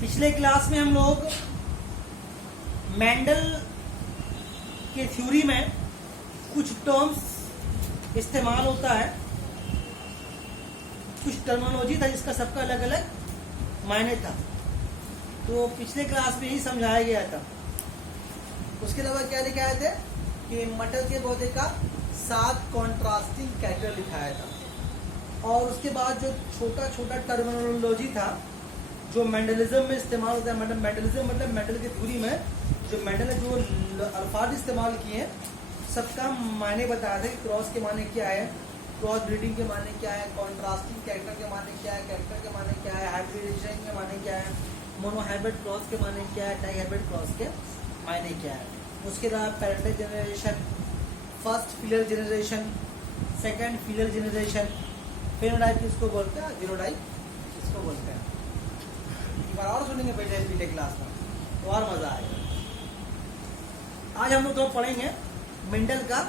पिछले क्लास में हम लोग मेंडल के थ्योरी में कुछ टर्म्स इस्तेमाल होता है, कुछ टर्मिनोलॉजी था जिसका सबका अलग अलग मायने था। तो पिछले क्लास में ही समझाया गया था। उसके अलावा क्या लिखाए थे कि मटर के पौधे का 7 कॉन्ट्रास्टिंग कैरेक्टर लिखाया था, और उसके बाद जो छोटा छोटा टर्मिनोलॉजी था जो मेंडलिज्म में इस्तेमाल होता है। मेंडलिज्म मतलब मेंडल की थ्योरी में जो मेंडल ने जो अल्फाज इस्तेमाल किए हैं सबका मायने बताया था कि क्रॉस के माने क्या है, क्रॉस ब्रीडिंग के माने क्या है, कॉन्ट्रास्टिंग कैरेक्टर के माने क्या है, कैरेक्टर के माने क्या है, हाइब्रिडाइजेशन के माने क्या है, मोनोहाइब्रिड क्रॉस के माने क्या है, डाइहाइब्रिड क्रॉस के मायने क्या है। उसके बाद parental generation, first filler generation, second filler generation, phenotype किसको बोलते हैं, जीनोटाइप किसको बोलते हैं। एक बार और सुनेंगे पहले क्लास में तो और मजा आएगा। आज हम लोग तो पढ़ेंगे मेंडल का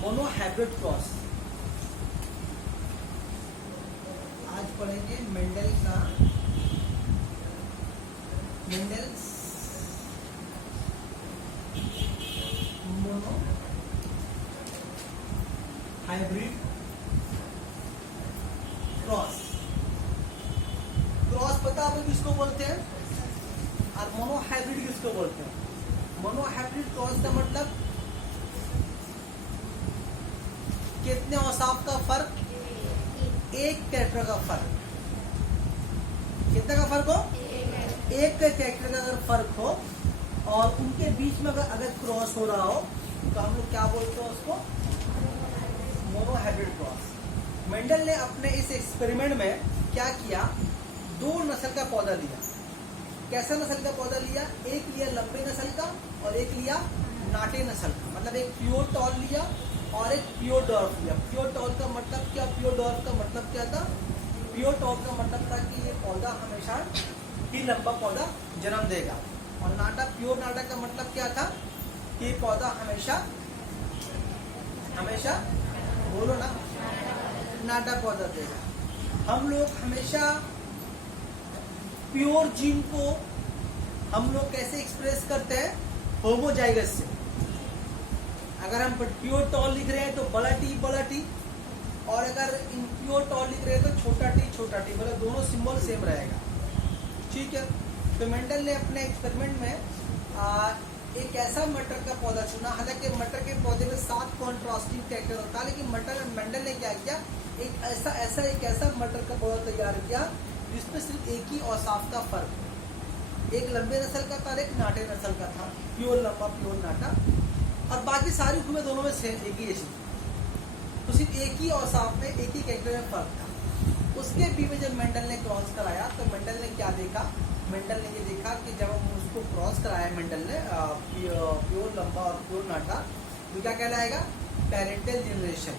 मोनोहाइब्रिड क्रॉस। आज पढ़ेंगे मेंडल का Mendel's mono hybrid cross. Cross पता है किसको बोलते हैं और मोनोहाइब्रिड किसको बोलते हैं। मोनोहाइब्रिड क्रॉस का मतलब कितने औसाफ का फर्क, एक कैरेक्टर का फर्क। कितने का फर्क हो, एक कैरेक्टर का अगर फर्क हो और उनके बीच में अगर क्रॉस हो रहा हो तो हम लोग क्या बोलते हैं उसको, मोनोहाइब्रिड क्रॉस। मेंडल ने अपने इस एक्सपेरिमेंट में क्या किया, 2 नस्ल का पौधा लिया। कैसा नस्ल का पौधा लिया, एक लिया लंबे नस्ल का और एक लिया नाटे नस्ल का। मतलब एक प्योर टॉल लिया और एक प्योर डॉर्फ लिया। प्योर टॉल का मतलब क्या, प्योर डॉर्फ का मतलब क्या था, प्योर टॉल का मतलब था कि ये पौधा हमेशा ही लंबा पौधा जन्म देगा। और नाटा, प्योर नाटा का मतलब क्या था कि पौधा हमेशा हमेशा बोलो ना, नाटा पौधा देगा। हम लोग हमेशा प्योर जीन को हम लोग कैसे एक्सप्रेस करते हैं, होमोजाइगस से। अगर हम प्योर टॉल लिख रहे हैं तो बड़ा टी, और अगर इम्प्योर टॉल लिख रहे हैं तो छोटा टी, मतलब दोनों सिंबल सेम रहेगा। ठीक है। तो मेंडल ने अपने एक्सपेरिमेंट में एक ऐसा मटर का पौधा चुना। हालांकि मटर के पौधे में 7 कॉन्ट्रास्टिंग कैरेक्टर होता है, लेकिन मेंडल ने क्या किया, एक ऐसा मटर का पौधा तैयार किया जिसमें सिर्फ एक ही औसाफ का फर्क, एक लंबे नस्ल का था, एक नाटे नस्ल का था, प्योर लंबा प्योर नाटा, और बाकी सारी खूबें दोनों में सेम एक ही ऐसी। तो सिर्फ एक ही औसाफ में, एक ही कैरेक्टर में फर्क था। उसके बीच में जब मेंडल ने क्रॉस कराया तो मेंडल ने क्या देखा, मेंडल ने ये देखा कि जब हम उसको क्रॉस कराया मेंडल ने प्योर लंबा और प्योर नाटा, तो क्या कहलाएगा, पैरेंटल जनरेशन।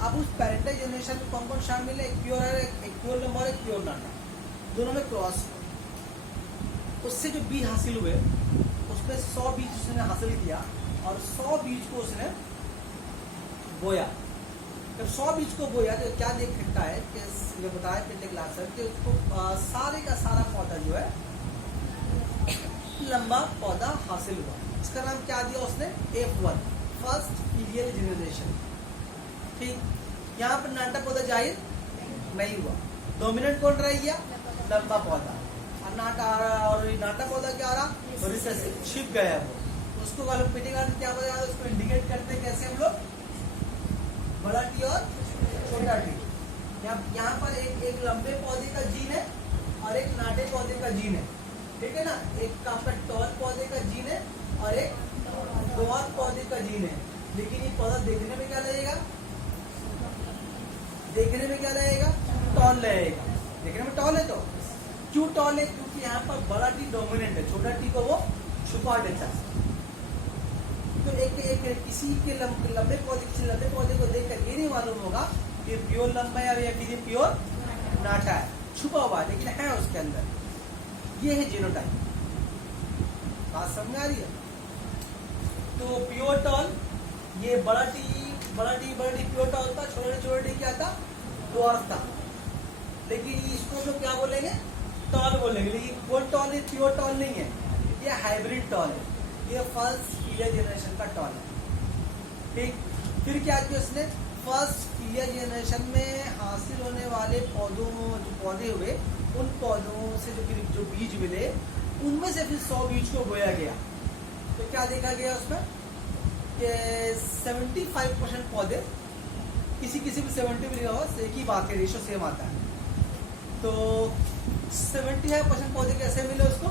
अब उस पैरेंटल जनरेशन में कौन कौन शामिल है, एक प्योर है, एक प्योर लंबा और एक प्योर नाटा, दोनों में क्रॉस। उससे जो बीज हासिल हुए उसमें 100 बीज उसने हासिल किया और 100 बीज को उसने बोया। जब 100 बीज को बोया तो क्या देख सकता है कि ये बताया पिछले क्लास में कि उसको सारे का सारा पौधा जो है लंबा पौधा हासिल हुआ। इसका नाम क्या दिया उसने, F1, फर्स्ट फिलियल जनरेशन। ठीक, यहाँ पर नाटा पौधा जाहिर नहीं हुआ। डोमिनेंट कौन रह गया, लंबा पौधा, और नाटा पौधा क्या रहा, छिप गया वो। उसको पिटेगा क्या बताया, उसको इंडिकेट करते कैसे हम लोग, बड़ा टी और छोटा टी। यहाँ पर एक लंबे पौधे का जीन है और एक नाटे पौधे का जीन है। ठीक है ना, एक आपका टॉल पौधे का जीन है और एक डॉर्फ पौधे का जीन है। लेकिन ये पौधा देखने में क्या लगेगा, देखने में क्या लगेगा, टॉल लगेगा। देखने में टॉल है तो क्यों टॉल है, क्योंकि यहाँ पर बड़ा टी डोमिनेंट है, छोटा टी को वो छुपा देता है। तो एक किसी के लंबे पौधे को देखकर ये नहीं मालूम होगा कि प्योर लंबा है या किसी प्योर नाटा है, छुपा हुआ है लेकिन है उसके अंदर। ये है जीनोटाइप। बात समझ आ रही है। तो प्योर टॉल ये बड़ा टी बड़ा टी प्योर टॉल था, छोटा टी क्या था, ड्वार्फ था। लेकिन इसको तो क्या बोलेंगे, टॉल बोलेंगे। लेकिन वो टॉल प्योर टॉल नहीं है, ये हाइब्रिड टॉल है, ये फर्स्ट फीलियर जनरेशन का टॉल है। ठीक, फिर क्या किया उसने, फर्स्ट फीलियर जनरेशन में हासिल होने वाले पौधों, जो पौधे हुए, उन पौधों से जो बीज मिले, उनमें से फिर 100 बीज को बोया गया। तो क्या देखा गया उसमें कि 75% पौधे, किसी भी 70 भी लिखा हो, एक ही बात है, रेशो सेम आता है। तो 75% पौधे कैसे मिले उसको,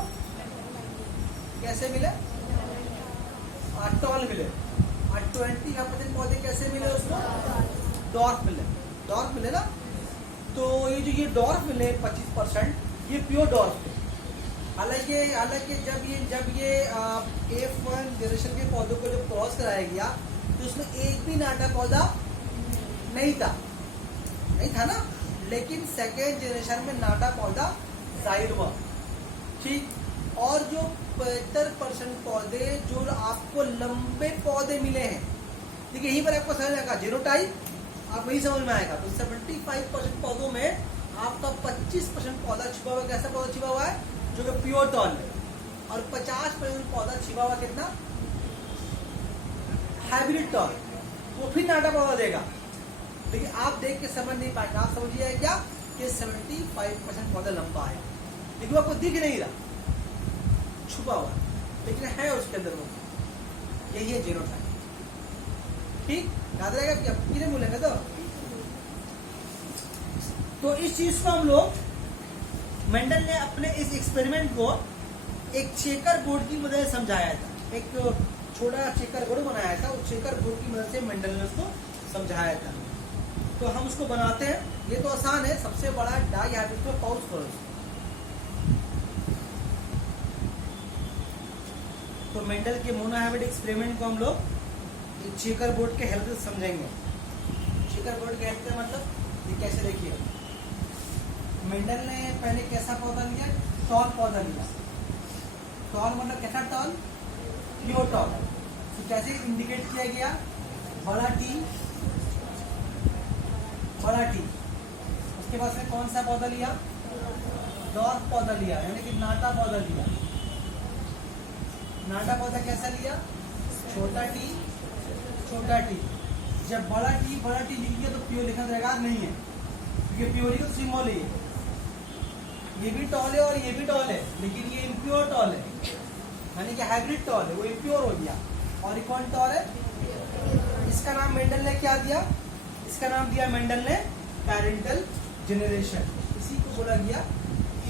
कैसे मिले, टॉल मिले। और 25% पौधे कैसे मिले उसको, डॉर्फ मिले ना। तो ये डॉर्फ मिले 25%, ये प्योर डॉर्फ थे। हालांकि जब ये F1 जनरेशन के पौधों को जब क्रॉस कराया गया, तो उसमें एक भी नाटा पौधा नहीं था ना। लेकिन सेकेंड जनरेशन में नाटा पौधा जाहिर हुआ। ठीक, और जो 75% पौधे जो आपको लंबे पौधे मिले हैं, देखिए यहीं पर आपको समझ आएगा, जीनोटाइप आप वही समझ में आएगा। तो 75% पौधों में आपका 25% पौधा छिपा हुआ, कैसा पौधा छिपा हुआ है, जो कि प्योर टॉल है। और 50% पौधा छिपा हुआ कितना, हाइब्रिड टॉल, वो फिर नाटा पौधा देगा। लेकिन आप देख के समझ नहीं पाएंगे, आप समझिए क्या कि 75% पौधा लंबा है, लेकिन आपको दिख नहीं रहा, छुपा हुआ, लेकिन है उसके अंदर वो, यही है जीनोटाइप। ठीक, याद रहेगा क्या, कितने बोलेंगे तो इस चीज को हम लोग, मेंडल ने अपने इस एक्सपेरिमेंट को एक चेकर बोर्ड की मदद से समझाया था। एक छोटा चेकर बोर्ड बनाया था, उस चेकर बोर्ड की मदद से मेंडल ने उसको समझाया था। तो हम उसको बनाते हैं, ये तो आसान है। सबसे बड़ा डाई हैबिट को पॉज करो। तो मेंडल के मोनो हैबिट एक्सपेरिमेंट को हम लोग एक चेकर बोर्ड के हेल्प से समझेंगे। चेकर बोर्ड के हेल्प से मतलब ये कैसे, देखिए मेंडल ने पहले कैसा पौधा लिया, टॉल पौधा लिया। टॉल मतलब कैसा टॉल, प्योर टॉल। तो कैसे इंडिकेट किया गया, बड़ा टी। उसके बाद में कौन सा पौधा लिया, डॉर्फ पौधा लिया, यानी कि नाटा पौधा लिया। नाटा पौधा कैसा लिया, छोटा टी। जब बड़ा टी लिख दिया तो प्योर लिखा जाएगा नहीं है, क्योंकि प्योरी का सिंबल है। ये भी टॉल है और ये भी टॉल है, लेकिन ये इम्प्योर टॉल है, यानी कि हाइब्रिड टॉल है, वो इम्प्योर हो गया। और ये कौन टॉल है, इसका नाम मेंडल ने क्या दिया, इसका नाम दिया मेंडल ने पैरेंटल जनरेशन। इसी को बोला गया P।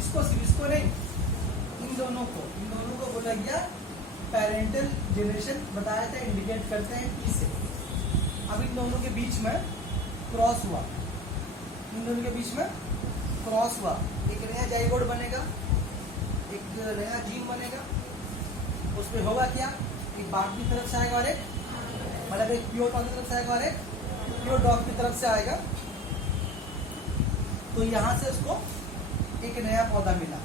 इसको नहीं, इन दोनों को बोला गया पैरेंटल जनरेशन। बताया था, इंडिकेट करते हैं P से। अब इन दोनों के बीच में क्रॉस हुआ, एक नया जाइगोट बनेगा, एक नया जीन बनेगा। उसमें होगा क्या, एक बाग की तरफ से आएगा और एक, मतलब एक प्योर टॉल की तरफ से आएगा और एक प्योर डॉग की तरफ से आएगा। तो यहां से उसको एक नया पौधा मिला,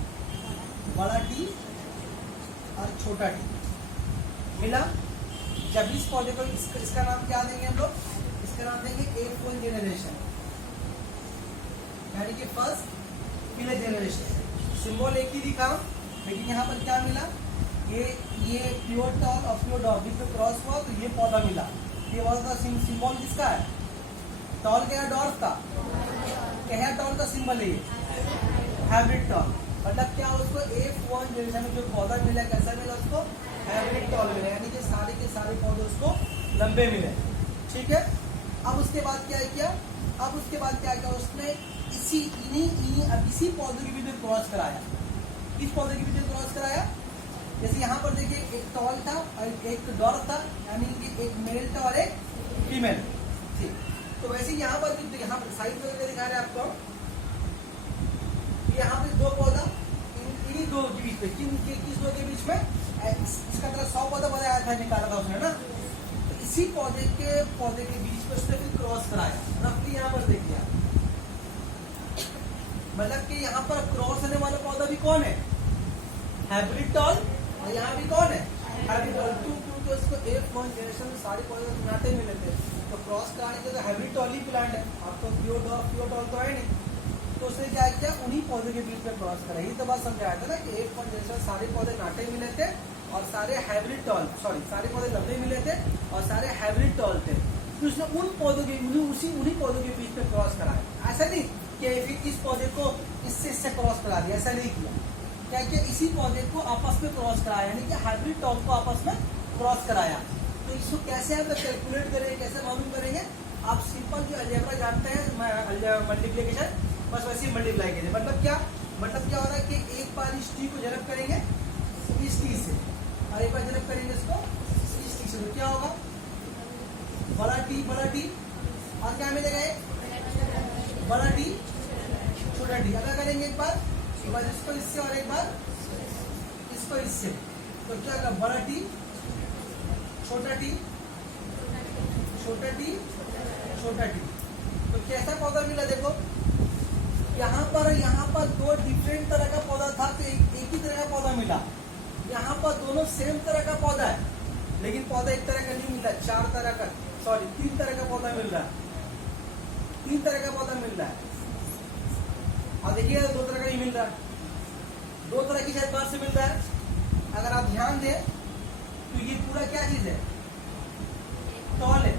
बड़ा टी और छोटा टी मिला। जब इस पौधे को इसका नाम क्या देंगे हम लोग, इसका नाम देंगे F1 जनरेशन, यानी कि फर्स्ट फीलियर जनरेशन। सिंबल एक ही दिखा, लेकिन यहाँ पर क्या मिला, ये प्योर टॉल और प्योर डॉग पे क्रॉस हुआ, तो ये पौधा मिला। ये वाला सिंबल किसका है, टॉल का, डॉर्फ का, क्या है, टॉल का सिंबल है, हाइब्रिड टॉल। मतलब क्या, उसको F1 जनरेशन में जो पौधा मिला, कैसा मिला उसको, हाइब्रिड टॉल मिला, यानी कि सारे के सारे पौधे उसको लंबे मिले। ठीक है, अब उसके बाद क्या किया, उसने इसी पौधे के बीच क्रॉस कराया। इस पौधे के बीच क्रॉस कराया, जैसे यहाँ पर देखिए एक टॉल था और एक डॉर्फ था, यानी कि एक मेल था और एक फीमेल। ठीक, तो वैसे यहाँ पर साइड वगैरह दिखा रहे हैं आपको, यहाँ पे दो पौधा, इन्हीं दो के बीच में, किस दो के बीच में, इसका तरह 100 पौधा बनाया था, निकाला था उसने ना। तो इसी पौधे के बीच में उसने फिर क्रॉस कराया। रफली यहाँ पर देखिए, मतलब कि यहाँ पर क्रॉस होने वाला पौधा भी कौन है, हाइब्रिड टॉल, और यहाँ भी कौन है, हाइब्रिड टॉल। तो इसको F1 जनरेशन में सारे पौधे नाटे मिले थे, तो क्रॉस कराने के लिए हाइब्रिड टॉल ही प्लांट है, आपको प्योर टॉल तो है नहीं, तो उसने क्या किया, उन्हीं पौधे के बीच में क्रॉस करा। यही तो बात समझाया था ना कि F1 जनरेशन सारे पौधे नाटे मिले थे और सारे हाइब्रिड टॉल, सारे पौधे लंबे मिले थे और सारे हाइब्रिड टॉल थे। तो उसने उन पौधों के उन्हीं पौधों के बीच में क्रॉस कराया। ऐसा नहीं कि इस पौधे को इससे क्रॉस करा दिया, ऐसा नहीं किया। क्या किया, इसी पौधे को आपस में क्रॉस कराया, यानी कि हाइब्रिड टॉल को आपस में क्रॉस कराया। तो इसको कैसे आप कैलकुलेट करेंगे, कैसे मालूम करेंगे, आप सिंपल जो अलजेब्रा जानते हैं मल्टीप्लिकेशन, बस वैसे ही मल्टीप्लाई करेंगे। मतलब क्या हो रहा है कि एक बार इस टी को जनरल करेंगे इस टी से और एक बार जनरल करेंगे इसको इस टी से, तो क्या होगा, बड़ा टी और क्या मिलेगा, बड़ा टी छोटा टी। अगर करेंगे एक बार इसको इससे और एक बार इसको इससे, तो क्या होगा, बड़ा टी छोटा टी छोटा टी। तो कैसा पौधा मिला, देखो यहाँ पर दो डिफरेंट तरह का पौधा था, तो एक ही तरह का पौधा मिला। यहाँ पर दोनों सेम तरह का पौधा है, लेकिन पौधा एक तरह का नहीं मिला, तीन तरह का पौधा मिल रहा है, 3 तरह का पौधा मिल रहा है। और देखिए 2 तरह का ही मिल रहा है, 2 तरह की शायद बात से मिल रहा है। अगर आप ध्यान दें तो ये पूरा क्या चीज है, टॉल है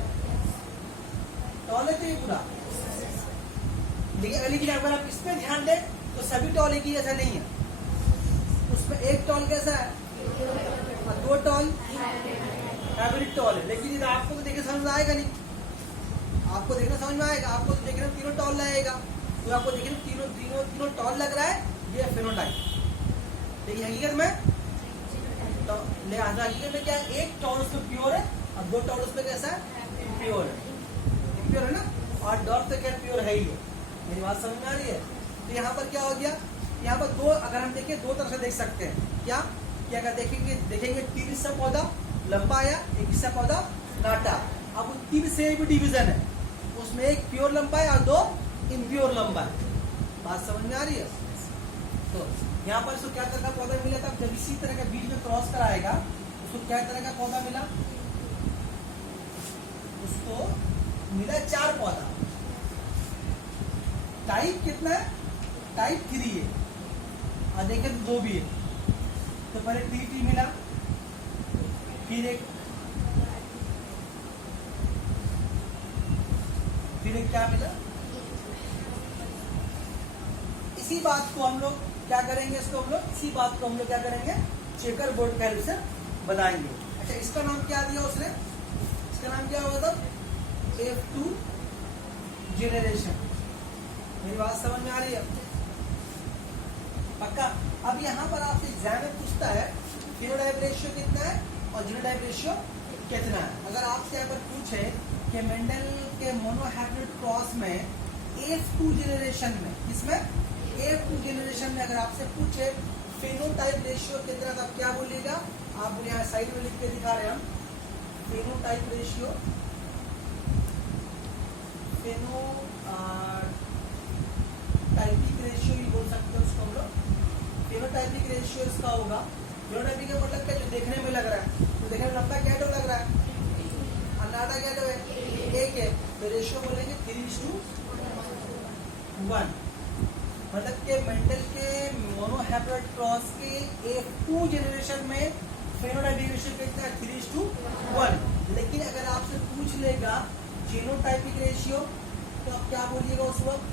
तो ये पूरा। लेकिन अगर आप इसमें ध्यान दें तो सभी टॉल एक ही जैसा नहीं है, उसमें एक टॉल कैसा है और 2 टॉल हाइब्रिड टॉल है। लेकिन आपको तो देखने समझ में आएगा नहीं, आपको देखना समझ में आएगा, आपको तो देखने में तीनों टॉल लगेगा, तो आपको देखने में तीनों टॉल लग रहा है, ये फेनोटाइप। लेकिन हकीकत में क्या है, एक टॉल उसमें प्योर है और 2 टॉल उसमें कैसा है, प्योर है ना, और डॉट तो क्या प्योर है ही है। मेरी बात समझ में आ रही है। तो यहाँ पर क्या हो गया, यहाँ पर दो, अगर हम देखें 2 तरह से देख सकते हैं, क्या अगर देखेंगे 3 हिस्सा पौधा लंबा आया, 1 हिस्सा पौधा नाटा। अब 3 से भी डिवीजन है, उसमें 1 प्योर लंबा है और 2 इम्प्योर लंबा है। बात समझ में आ रही है। तो यहाँ पर इसको क्या तरह का पौधा मिला था, जब इसी तरह का बीच में क्रॉस कराएगा उसको क्या तरह का पौधा मिला, उसको मिला 4 पौधा। टाइप कितना है, टाइप 3 है, और देखें तो 2 भी है। तो पहले टी मिला, फिर एक क्या मिला। इसी बात को हम लोग क्या करेंगे, इसी बात को हम लोग क्या करेंगे, चेकर बोर्ड का हेल्प से बताएंगे। अच्छा, इसका नाम क्या दिया उसने, इसका नाम क्या होगा, F2 जनरेशन। मेरी बात समझ में आ रही है पक्का। अब यहाँ पर आपसे एग्जाम में पूछता है फिनोटाइप रेशियो कितना है और जीनोटाइप रेशियो कितना है। अगर आपसे यहाँ पर पूछे कि मेंडल के मोनोहाइब्रिड क्रॉस में F2 जनरेशन में, इसमें F2 जनरेशन में अगर आपसे पूछे फिनोटाइप रेशियो कितना, तब क्या बोलिएगा आप, यहाँ साइड में लिख के दिखा रहे हैं हम, फिनोटाइप रेशियो, टाइपिक रेशियो ही बोल सकते हैं उसको हम लोग। फेनोटाइपिक रेशियो इसका होगा, फेनोटाइपिक का मतलब क्या, जो देखने में लग रहा है, तो देखने में लंबा क्या लग रहा है, अन्नाटा क्या है, 1 है, तो रेशियो बोलेंगे 3:1। मतलब के मेंडल के मोनोहाइब्रिड क्रॉस के F2 जनरेशन में फेनोटाइपिक रेशियो कितना है, 3:1। लेकिन अगर आपसे पूछ लेगा जीनोटाइपिक रेशियो, तो आप क्या बोलिएगा उस वक्त,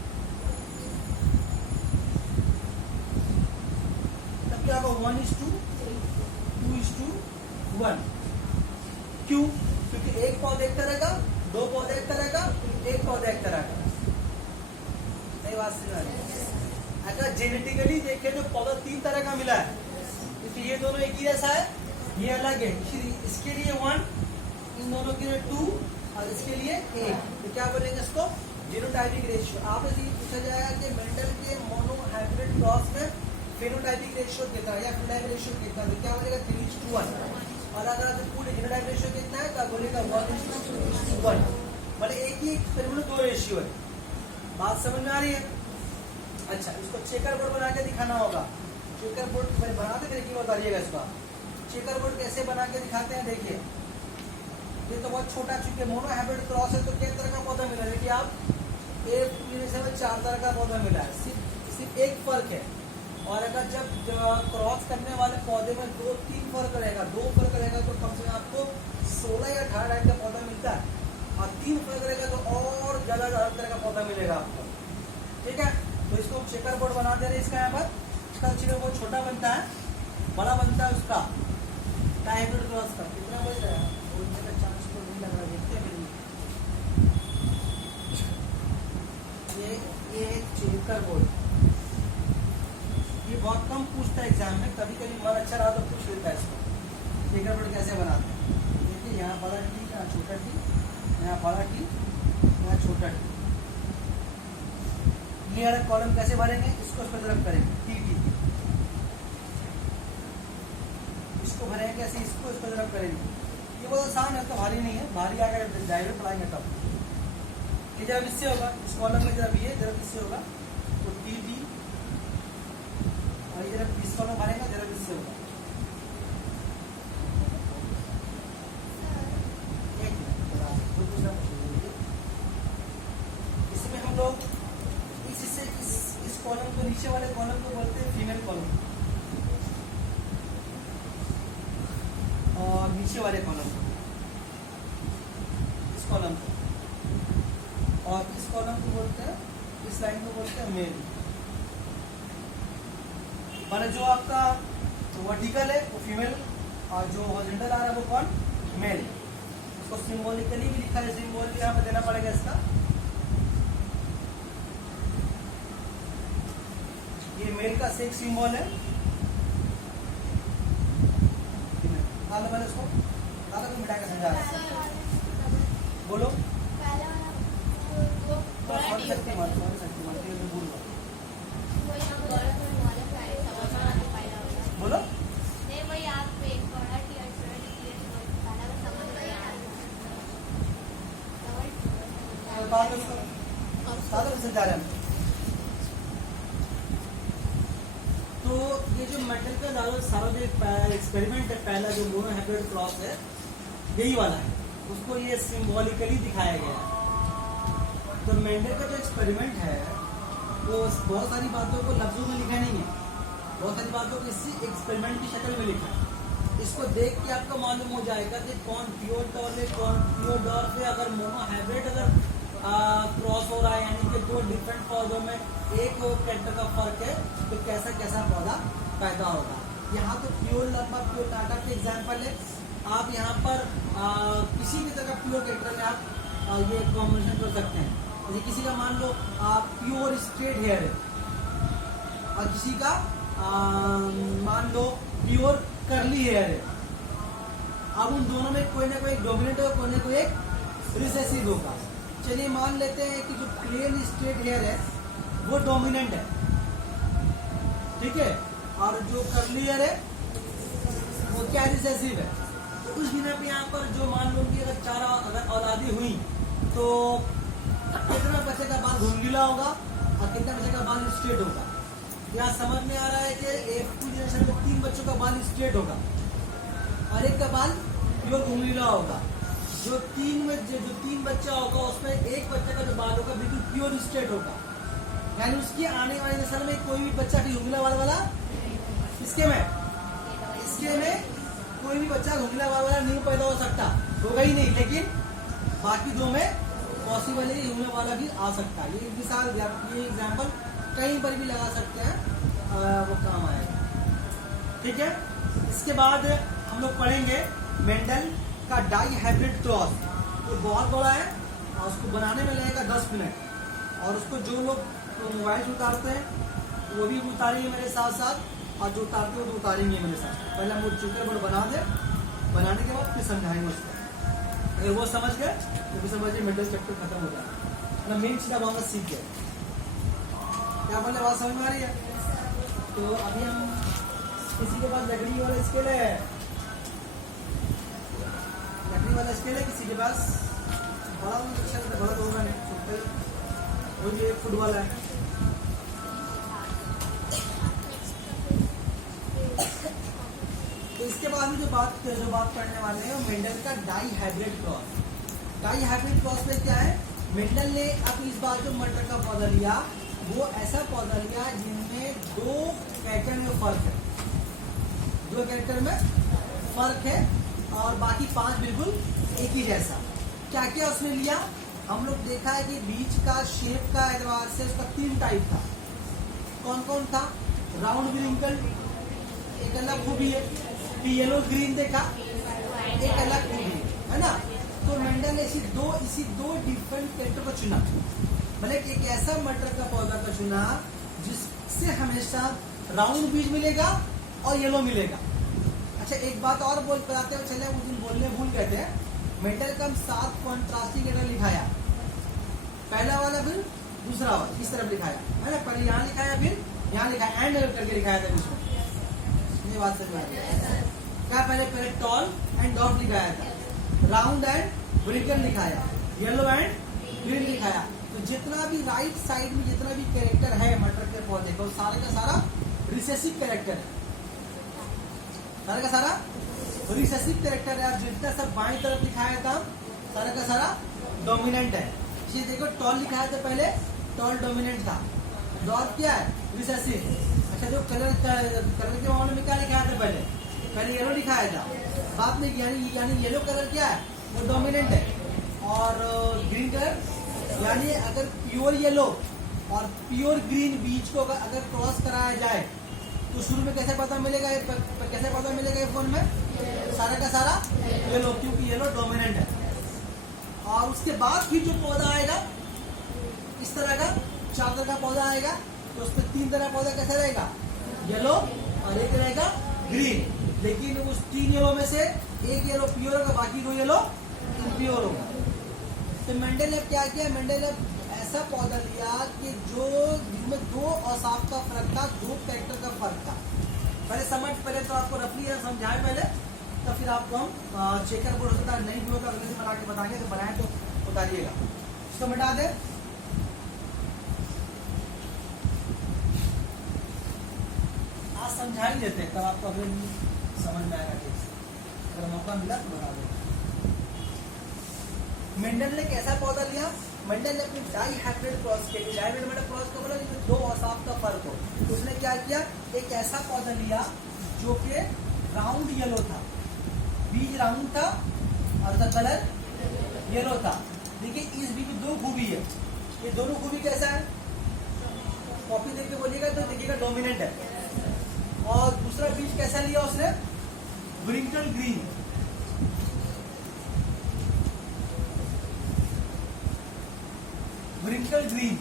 तब क्या होगा, 1:2:1। क्यों, क्योंकि एक पौधा एक तरह का, 2 पौधे एक तरह का, 1 पौधा एक तरह का। सही बात से अगर जेनेटिकली देखें तो पौधा 3 तरह का मिला है, क्योंकि ये दोनों एक ही जैसा है, ये अलग है, इसके लिए 1, इन दोनों के लिए 2 और इसके लिए 1। तो क्या बोलेंगे इसको, जीनोटाइपिक रेशियो। आपसे ये पूछा जाएगा कि मेंडल के मोनोहाइब्रिड क्रॉस में फेनोटाइपिक रेशियो कितना है या फिनोटाइपिक रेशियो कितना है, तो क्या बोलेगा 3:1। और अगर आपसे पूरे जीनोटाइपिक रेशियो कितना है, तब बोलेगा 1:1। मतलब एक ही करीबन 2 रेशियो है। बात समझ में आ रही है। अच्छा, इसको चेकर बोर्ड बना के दिखाना होगा। चेकर बोर्ड बनाते तरीके में बताइएगा इसका, चेकर बोर्ड कैसे बना के दिखाते हैं, देखिए ये तो बहुत छोटा, चूंकि मोनो हाइब्रिड क्रॉस है तो किस तरह का पौधा मिला है? देखिए आप एक पीने में 4 तरह का पौधा मिला है, सिर्फ एक फर्क है। और अगर जब क्रॉस करने वाले पौधे में 2-3 फर्क रहेगा, 2 फर्क रहेगा तो कम से कम आपको 16 या 18 टाइप का पौधा मिलता है, और 3 फर्क रहेगा तो और ज्यादा तरह का पौधा मिलेगा आपको। ठीक है, तो इसको चेकर बोर्ड बना दे रहे हैं। इसका यहाँ पर इसका चेकर बोर्ड छोटा बनता है, बड़ा बनता है उसका हाइब्रिड क्रॉस का। कितना बज रहा है? बोलने का चांस तो नहीं लग रहा, देखते हैं फिर। ये चेकर बोर्ड ये बहुत कम पूछता है एग्जाम में, कभी कभी मन अच्छा रहा तो पूछ लेता है इसको। चेकर बोर्ड कैसे बनाते हैं? देखिए यहाँ बड़ा टी, यहाँ छोटा टी, यहाँ बड़ा टी, यहाँ छोटा टी। ये वाला कॉलम कैसे भरेंगे? इसको इस तरफ करेंगे, टी टी, इसको भरेंगे कैसे? इसको इस तरफ करेंगे। ये बहुत आसान है, तो भारी नहीं है, भारी आकर डायरेक्ट पढ़ाएंगे तब। ये जब इससे होगा, इस कॉलम में जब ये जब इससे होगा तो टी टी, और ये जब इस कॉलम भरेंगे जब इससे होगा। इसमें हम लोग इस कॉलम को, नीचे वाले कॉलम को बोलते हैं फीमेल कॉलम, और नीचे वाले कॉलम को, इस कॉलम को, और इस कॉलम को बोलते हैं, इस लाइन को बोलते हैं मेल। माने जो आपका वर्टिकल है वो फीमेल, और जो हॉरिजॉन्टल आ रहा है वो कौन? मेल। इसको सिंबॉलिकली भी लिखा है, सिंबल भी यहाँ पे देना पड़ेगा इसका। ये मेल का सेक्स सिंबल है। मैंने इसको मिटा के समझा रहा है, बोलो। बोलो समझा रहे हैं। तो ये जो मेटल का सारा जो एक्सपेरिमेंट है, पहला जो मोनो हाइब्रिड क्रॉस है, यही वाला है, उसको ये सिंबॉलिकली दिखाया गया है। तो मेंडल का जो एक्सपेरिमेंट है वो बहुत सारी बातों को लफ्जों में लिखा नहीं है, बहुत सारी बातों को इसी एक्सपेरिमेंट की शक्ल में लिखा है। इसको देख के आपको मालूम हो जाएगा कि कौन प्योर टॉल है, कौन प्योर डॉर्फ है। अगर मोनो हाइब्रिड अगर क्रॉस हो रहा है, यानी कि 2 डिफरेंट पौधों में एक कैरेक्टर का फर्क है, तो कैसा कैसा पौधा पैदा होगा। यहाँ तो प्योर लंबा, प्योर टाटा के एग्जाम्पल है। आप यहाँ पर किसी भी तरह का प्योर कैरेक्टर में आप ये कॉम्बिनेशन कर सकते हैं। जैसे किसी का मान लो प्योर स्ट्रेट हेयर है, और किसी का मान लो प्योर कर्ली हेयर है। अब उन दोनों में कोई ना कोई डोमिनेंट होगा, कोई ना कोई एक रिसेसिव होगा। चलिए मान लेते हैं कि जो प्लेन स्ट्रेट हेयर है वो डोमिनेंट है, ठीक है, और जो कर्ली हेयर है वो क्या रिसेसिव है। तो उस बिना पे यहाँ पर जो मान लो कि अगर औलादी हुई तो कितना बच्चे का बाल घुंघरीला होगा और कितना बच्चे का बाल स्ट्रेट होगा। यहाँ समझ में आ रहा है कि एक जनरेशन में 3 बच्चों का बाल स्ट्रेट होगा और एक का बाल प्योर घुंघरीला होगा। जो 3 बच्चा होगा उसमें एक बच्चे का जो बाल होगा बिल्कुल प्योर स्ट्रेट होगा, यानी उसकी आने वाली नस्ल में कोई भी बच्चा घुंघरीला बाल वाला इसके में कोई भी बच्चा घुंघरीला बाल वाला नहीं पैदा हो सकता, होगा ही नहीं। लेकिन बाकी 2 में पॉसिबल है घुंघरीला वाला भी आ सकता है। ये मिसाल, ये एग्जाम्पल कहीं पर भी लगा सकते हैं, वो काम आएगा। ठीक है, इसके बाद हम लोग पढ़ेंगे मेंडल का डाई हाइब्रिड क्रॉस। तो बहुत बड़ा है और उसको बनाने में लगेगा 10 मिनट, और उसको जो लोग मोबाइल से उतारते हैं वो भी उतारेंगे मेरे साथ साथ, और जो उतारते हैं वो उतारेंगे मेरे साथ। पहले हम लोग चुके बोर्ड बना दे, बनाने के बाद फिर समझाएंगे उसको। अगर वो समझ गए तो फिर समझिए मेंडल चैप्टर खत्म हो जाएगा, मेन चीज अब हम सीख गए। क्या बोले, बात समझ में आ रही है? तो अभी हम किसी के पास लकड़ी वाला स्केल है, लकड़ी वाला स्केल है किसी के पास? बड़ा अच्छा बड़ा तो होगा नहीं, वो भी 1 फुट वाला है। तो इसके बाद में जो बात करने वाले हैं मेंडल का dihybrid cross. Dihybrid cross में क्या है, मेंडल ने अब इस बार जो मटर का पौधा लिया वो ऐसा पौधा लिया जिनमें 2 कैरेक्टर में फर्क है, 2 कैरेक्टर में फर्क है और बाकी 5 बिल्कुल एक ही जैसा। क्या क्या उसने लिया, हम लोग देखा है कि बीज का शेप का एतबार से उसका 3 टाइप था। कौन कौन था, राउंड विरिंकल एक अलग खूबी है, फिर येलो ग्रीन देखा एक अलग खूबी है ना। तो मेंडल ने इसी दो डिफरेंट कैरेक्टर को चुना, मतलब एक ऐसा मटर का पौधा का चुना जिससे हमेशा राउंड बीज मिलेगा और येलो मिलेगा। अच्छा एक बात और बताते हुए चले, उस दिन बोलने भूल गए थे, मेंडल का 7 कॉन्ट्रास्टिंग कैरेक्टर लिखाया, पहला वाला फिर दूसरा वाला इस तरफ लिखाया है ना, पहले यहाँ लिखाया फिर यहाँ लिखाया, एंड करके लिखाया था बीच में। ये बात समझ में आ गई क्या, पहले टॉल एंड डॉट लिखाया था, राउंड एंड विरिंकल लिखाया, येलो एंड ग्रीन लिखाया। तो जितना भी राइट साइड में जितना भी कैरेक्टर है मटर के पौधे का, सारा का सारा रिसेसिव कैरेक्टर है, सारा का सारा रिसेसिव कैरेक्टर है। अब जितना सब बाएं तरफ लिखाया था सारा का सारा डोमिनेंट है। ये देखो टॉल लिखाया था पहले, टॉल डोमिनेंट था, डॉट क्या है रिसेसिव। अच्छा जो कलर के मामले में क्या लिखाया था, पहले येलो लिखाया था, बाद में यानी येलो कलर क्या है वो डोमिनेंट है, और ग्रीन कलर यानी अगर प्योर येलो और प्योर ग्रीन बीज को अगर क्रॉस कराया जाए तो शुरू में कैसे पता मिलेगा, कैसे पता मिलेगा ये फोन में, सारा का सारा येलो, क्योंकि येलो डोमिनेंट है। और उसके बाद फिर जो पौधा आएगा इस तरह का 4 तरह का पौधा आएगा, तो उसमें 3 तरह का पौधा कैसा रहेगा, येलो और एक रहेगा ग्रीन। लेकिन उस 3 येलो में से एक येलो प्योर होगा, बाकी 2 येलो इम्प्योर होगा। तो मेंडल ने क्या किया, मेंडल ने ऐसा पौधा लिया कि जो जिसमें 2 औसाफ का फर्क था, 2 कैरेक्टर का फर्क था। पहले तो आपको रफली समझाए पहले, तो फिर आपको हम चेकर बोर्ड होता है नहीं भी होता अगले से बना के बताएंगे, तो बनाए तो उतारिएगा, इसको मिटा दे। आज समझा ही देते हैं, तब आपको अगले समझ में आएगा, अगर मौका मिला तो बना दे। मेंडल ने कैसा पौधा लिया, मेंडल ने अपनी डाई हाइब्रिड क्रॉस के लिए, डाई हाइब्रिड क्रॉस का मतलब जिसमें 2 औसाफ का फर्क हो, उसने क्या किया, एक ऐसा पौधा लिया जो कि राउंड येलो था, बीज राउंड था और उसका कलर येलो था। देखिए इस बीज में 2 खूबी है, ये दोनों खूबी कैसा है, कॉपी देख के बोलिएगा तो देखिएगा डोमिनेंट है। और दूसरा बीज कैसा लिया उसने, विरिंकल ग्रीन, विरिंकल ग्रीन।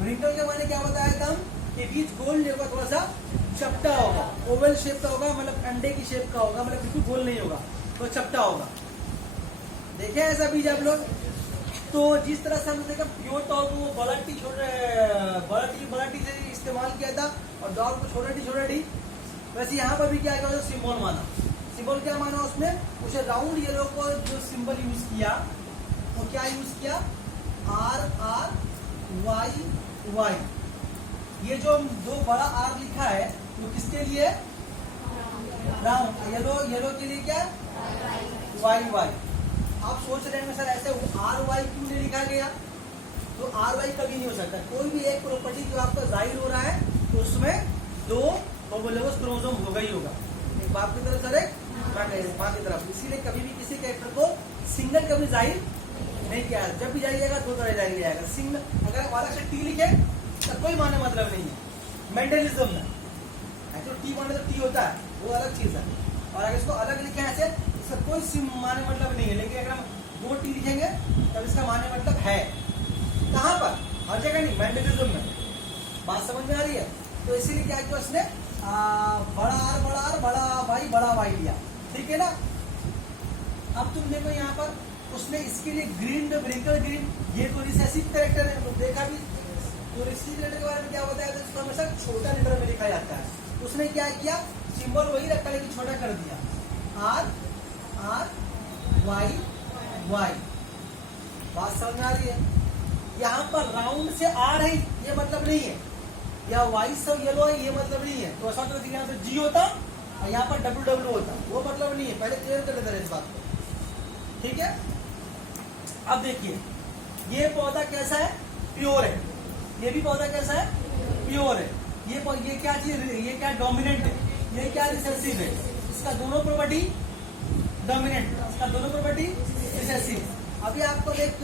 विरिंकल के माने क्या बताया था, कि बीज गोल नहीं होगा, थोड़ा सा चपटा होगा, ओवल शेप का होगा, मतलब अंडे की शेप का होगा, मतलब बिल्कुल गोल नहीं होगा, तो चपटा होगा। देखे ऐसा बीज आप लोग, तो जिस तरह से हमने देखा प्योर टॉल को बड़ा टी से इस्तेमाल किया था और डॉल को छोटा टी, वैसे यहाँ पर भी क्या किया, सिंबल माना। सिंबल क्या माना उसमें, उसे राउंड येलो को जो सिंबल यूज किया वो क्या यूज किया, RRYY। ये जो 2 बड़ा R लिखा है वो किसके लिए, राउंड, येलो के लिए क्या, YY। आप सोच रहे हैं सर ऐसे RY क्यों नहीं लिखा गया, तो RY कभी नहीं हो सकता। कोई भी एक प्रॉपर्टी जो आपका जाहिर हो रहा है तो उसमें 2 होमोलोगस क्रोमोसोम होगा ही होगा, एक बाप की तरफ सर एक माँ की तरफ। इसीलिए कभी भी किसी कैरेक्टर को सिंगल कभी जाहिर नहीं किया, जब भी जाइएगा 2 तरह जाहिर जाएगा। सिंगल अगर अलग से टी लिखे तो कोई माने मतलब नहीं है मेंडलिज्म में, जो टी माने तो टी होता है वो अलग चीज है, और अगर इसको अलग लिखे ऐसे इसका कोई माने मतलब नहीं है। लेकिन अगर हम 2 टी लिखेंगे तब इसका माने मतलब है, कहाँ पर, हर जगह नहीं, मेंडलिज्म में। बात समझ में आ रही है, तो इसीलिए क्या किया उसने, बड़ा आर बड़ा वाई लिया, ठीक है ना। अब तुम देखो यहाँ पर उसने इसके लिए ग्रीन में विरिंकल ग्रीन, ये तो रिसेसिव कैरेक्टर है, तो देखा भी, तो रिसेसिव कैरेक्टर के बारे में क्या बताया, तो इसको हमेशा छोटा लेटर में लिखा जाता है। उसने क्या किया, सिंबल वही रखा लेकिन छोटा कर दिया, RRYY। बात समझ में आ रही है। यहाँ पर राउंड से R है ये मतलब नहीं है, या वाइट सब येलो है ये मतलब नहीं है। तो ऐसा तो यहाँ पे G होता और यहाँ पर WW होता, वो मतलब नहीं है, पहले क्लियर कर लेते हैं इस बात को, ठीक है। अब देखिए ये पौधा कैसा है, प्योर है, ये भी पौधा कैसा है, प्योर है। ये क्या चीज, ये क्या डोमिनेंट है, ये क्या रिसेसिव है, इसका दोनों प्रॉपर्टी डोमिनेंट, इसका दोनों प्रॉपर्टी रिसेसिव। अभी आपको एक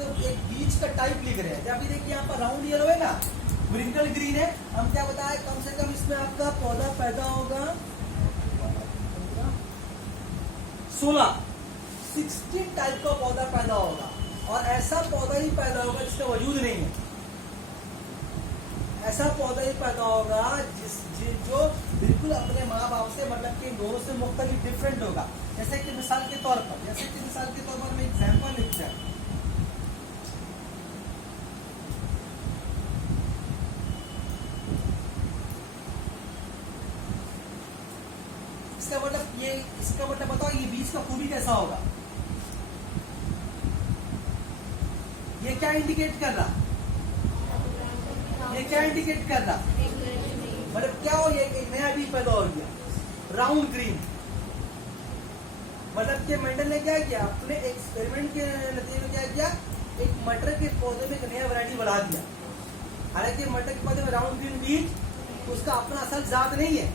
बीज का टाइप लिख रहे हैं, अभी देखिए यहाँ पर राउंड येलो है ना, ब्रिंकल ग्रीन है, हम क्या बताए कम से कम इसमें आपका पौधा पैदा होगा 16 टाइप का पौधा पैदा होगा, और ऐसा पौधा ही पैदा होगा जिसका वजूद नहीं है, ऐसा पौधा ही पैदा होगा जो बिल्कुल अपने माँ बाप से मतलब कि दोनों से मुख्तलिफ डिफरेंट होगा। जैसे कि मिसाल के तौर पर मैं एग्जाम्पल लिखता हूँ, इसका मतलब बताओ ये बीज का खूबी कैसा होगा, ये क्या इंडिकेट कर रहा, ये क्या इंडिकेट कर रहा, मतलब क्या हो, ये एक नया बीज पैदा हो गया राउंड ग्रीन। मतलब कि मेंडल ने क्या किया, अपने एक्सपेरिमेंट के नतीजे में क्या किया, एक मटर के पौधे में एक नया वैरायटी बढ़ा दिया। हालांकि मटर के पौधे में राउंड ग्रीन बीज उसका अपना असल जात नहीं है,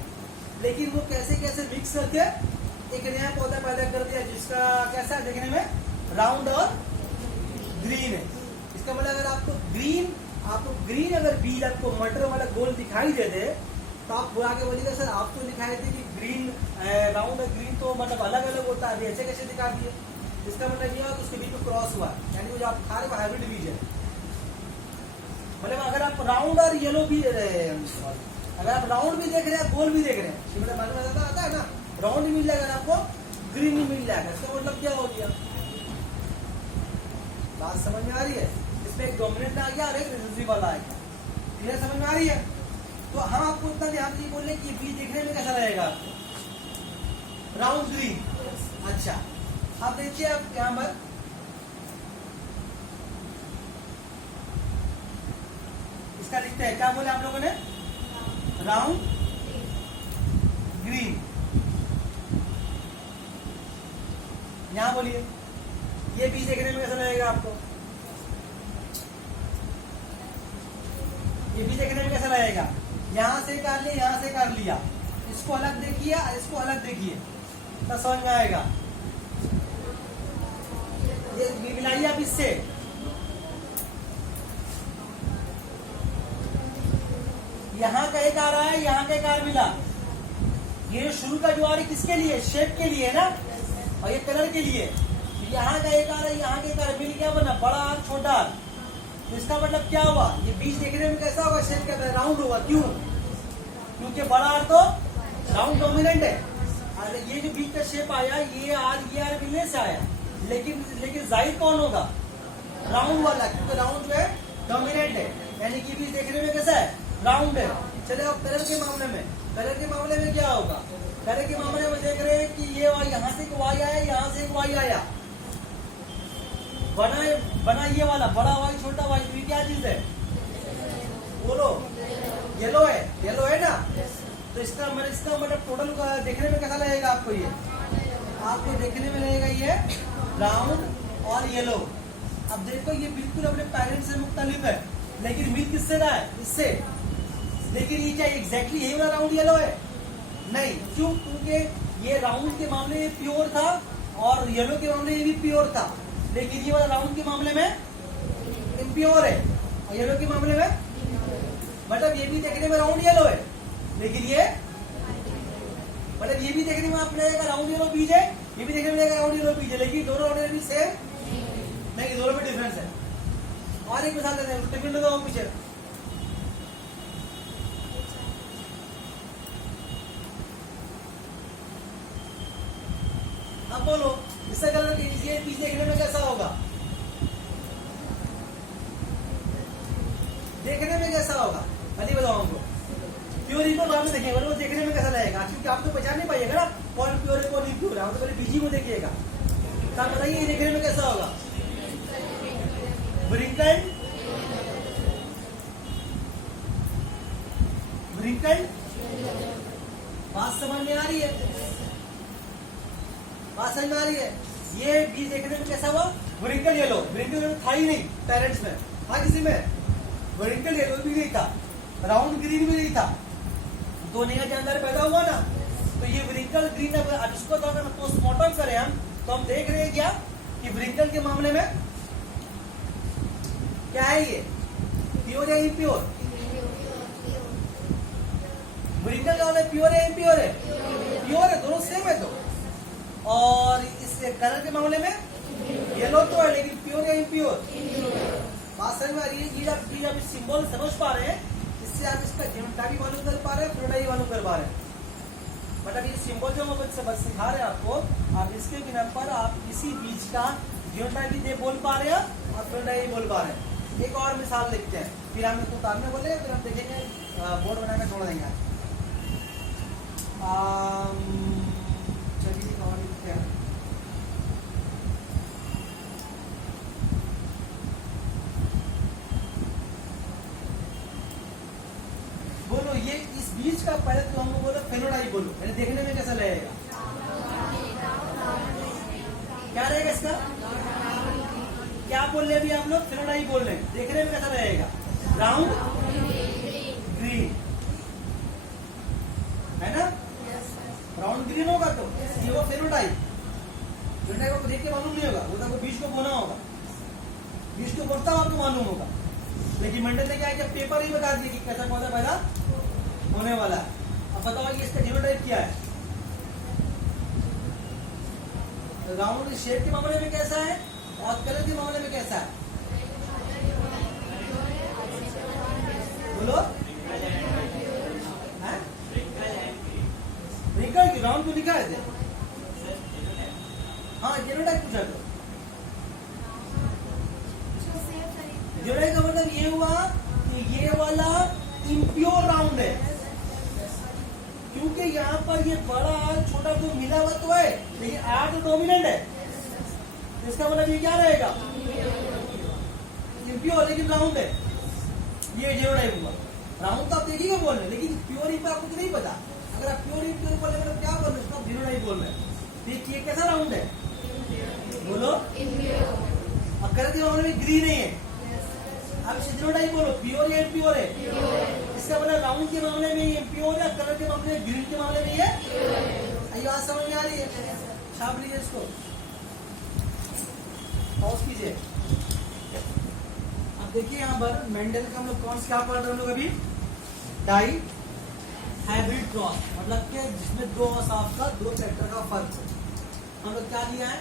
लेकिन वो कैसे कैसे मिक्स करके एक नया पौधा पैदा कर दिया जिसका कैसा है देखने में, राउंड और ग्रीन है। इसका मतलब अगर आपको ग्रीन अगर बीज आपको मटर वाला गोल दिखाई दे दे तो आप बुरा के बोलिएगा सर आप तो दिखाई थे कि ग्रीन राउंड और ग्रीन तो मतलब अलग अलग होता है, अभी ऐसे कैसे दिखा दिए। इसका मतलब ये हुआ कि उसके बीच में क्रॉस हुआ, यानी वो जो आप खा रहे हो हाइब्रिड बीज है। मतलब अगर आप राउंड और येलो भी, अगर आप राउंड भी देख रहे हैं गोल भी देख रहे हैं, मतलब मालूम आता है ना, राउंड भी मिल जाएगा आपको, ग्रीन भी मिल जाएगा, इसका मतलब क्या हो गया, बात समझ में आ रही है। इसमें एक डोमिनेंट आ गया और एक रिसेसिव वाला आ गया, क्लियर समझ में आ रही है। तो हम आपको इतना ध्यान से बोले कि बीज देखने में कैसा रहेगा आपको, राउंड ग्रीन। अच्छा अब देखिए आप यहाँ पर इसका लिखते हैं, क्या बोले आप लोगों ने, राउंड ग्रीन। यहां बोलिए ये बीज देखने में कैसा लगेगा आपको, ये बीज देखने में कैसा लगेगा, यहां से कर लिया, यहां से कर लिया, इसको अलग देखिए, इसको अलग देखिए, तो समझ में आएगा। ये मिलाइए आप इससे, यहां का एक आ रहा है, यहां का एक आर मिला, ये शुरू का जो आ रही किसके लिए, शेप के लिए है ना, और ये कलर के लिए। यहाँ का एक आ रहा है, यहाँ का एक आ रहा है, मिल क्या बना, बड़ा आर छोटा आर। तो इसका मतलब क्या हुआ, ये बीज देखने में कैसा होगा, शेप का राउंड होगा, क्यों, क्योंकि बड़ा आर तो राउंड डोमिनेंट है, और ये जो बीज का शेप आया ये आर मिलने से आया, लेकिन जाहिर कौन होगा, राउंड वाला, क्योंकि राउंड जो है डोमिनेंट है, यानी कि बीज देखने में कैसा है, राउंड है। चले अब कलर के मामले में क्या होगा, कलर के मामले में देख रहे हैं कि ये यहाँ से एक वाई आया, यहाँ से एक वाई आया, बना ये वाला बड़ा वाई छोटा वाई, तो ये क्या चीज है, बोलो, येलो है ना। तो इसका मतलब टोटल देखने में कैसा लगेगा आपको, ये आपको देखने में लगेगा ये राउंड और येलो। अब देखो ये बिल्कुल अपने पेरेंट्स से मुख्तलिफ है, लेकिन मिल किससे रहा है, इससे। लेकिन ये क्या एग्जैक्टली यही वाला राउंड येलो है, नहीं, क्यों, क्योंकि ये राउंड के मामले में प्योर था और येलो के मामले में भी प्योर था, लेकिन ये वाला राउंड के मामले में इम्प्योर है और येलो के मामले में, मतलब ये भी देखने में राउंड येलो है, लेकिन ये मतलब ये भी देखने में आप लगेगा राउंड येलो बीज है, ये भी देखने में लगेगा राउंड येलो बीज है, लेकिन दोनों राउंड येलो बीज सेम नहीं, दोनों में डिफरेंस है। और एक मिसाल देते हैं, टिफिन लगाओ पीछे, अब बोलो इससे कलर ये बीज देखने में कैसा होगा, देखने में कैसा होगा, अली बताओ हमको। प्योर इनको बाद में देखेंगे, वो देखने में कैसा लगेगा, क्योंकि आप तो पहचान नहीं पाइएगा ना कौन प्योर है कौन इम्प्योर है, आप तो पहले बीजी को देखिएगा। तो आप बताइए ये देखने में कैसा होगा, ब्रिंकल, बात समझ में आ रही है। कैसा हुआ? Wrinkle yellow. व्रिंकल येलो था ही नहीं पेरेंट्स में, था किसी में? व्रिंकल येलो भी नहीं था, राउंड ग्रीन भी नहीं था, दो नया जानदार पैदा हुआ ना। तो ये व्रिंकल ग्रीन, अब इसको तो अगर पोस्टमार्टम करें हम, तो हम देख रहे हैं क्या कि व्रिंकल के मामले में क्या है, ये प्योर या इम्प्योर? व्रिंकल का वाला प्योर है इम्प्योर है? प्योर है, दोनों सेम है। तो और इस कलर के मामले में येलो तो है, लेकिन प्योर या इम्प्योर? बात समझ में आ रही है? ये आप सिंबल समझ पा रहे हैं, इससे आप इसका जेनोटाइप भी मालूम कर पा रहे हैं, फेनोटाइप भी मालूम कर पा रहे हैं। मतलब ये सिंबल जो हम बस सिखा रहे हैं आपको, आप इसके बिना पर आप किसी बीज का जेनोटाइप भी बोल पा रहे हैं और फेनोटाइप भी बोल पा रहे हैं। एक और मिसाल देखते हैं, फिर हम इसको उतारने बोले, फिर हम देखेंगे बोर्ड बनाकर छोड़ देंगे। चलिए और लिखते हैं। बोलो ये इस बीज का पहले तो हमको बोलो फेनोटाइप बोलो, यानी देखने में कैसा लगेगा? क्या रहेगा इसका? क्या बोल रहे हैं अभी आप लोग? फेनोटाइप बोल रहे हैं, देखने में कैसा रहेगा? राउंड ग्रीन है ना? राउंड ग्रीन होगा तो ये वो फेनोटाइप। फेनोटाइप आपको देख के मालूम नहीं होगा, वो तो आपको बीज को बोना होगा, बीज को बोलता आपको मालूम होगा। लेकिन मंडल ने क्या है कि पेपर ही बता दिया कि कैसा पौधा पैदा होने वाला है। अब बताओ कि इसका जीनोटाइप क्या है? राउंड शेप के मामले में कैसा है और कलर के मामले में कैसा है? बोलो। रिंकल की राउंड को लिखा है, हाँ जीनोटाइप पूछा तो। जीनोटाइप का मतलब ये हुआ कि ये वाला इम्प्योर राउंड है, क्योंकि यहाँ पर ये बड़ा छोटा तो मिला हुआ तो है, लेकिन आर तो डोमिनेंट है। इसका मतलब ये क्या रहेगा? इम्प्योर लेकिन राउंड है, ये जीनोटाइप हुआ। राउंड तो आप देखिएगा बोल रहे, लेकिन प्योर इम्प्योर आपको तो नहीं पता। अगर आप प्योर इम्प्योर बोल रहे तो क्या बोल रहे? उसको जीनोटाइप बोल रहे हैं। देखिए कैसा राउंड है? बोलो। और कलर के मामले में ग्रीन है। अब इसे जीनोटाइप बोलो, प्योर या इम्प्योर है? इसका मतलब राउंड के मामले में ये प्योर है, कलर के मामले में ग्रीन के मामले में ये। आइए बात समझ में आ रही है? छाप लीजिए इसको, पॉज कीजिए। अब देखिए यहाँ पर मेंडल का हम लोग कौन सा क्या पढ़ रहे हैं हम लोग अभी? डाई हाइब्रिड क्रॉस, मतलब कि जिसमें दो असाफ का, दो कैरेक्टर का फर्क हो। हम लोग क्या लिया है?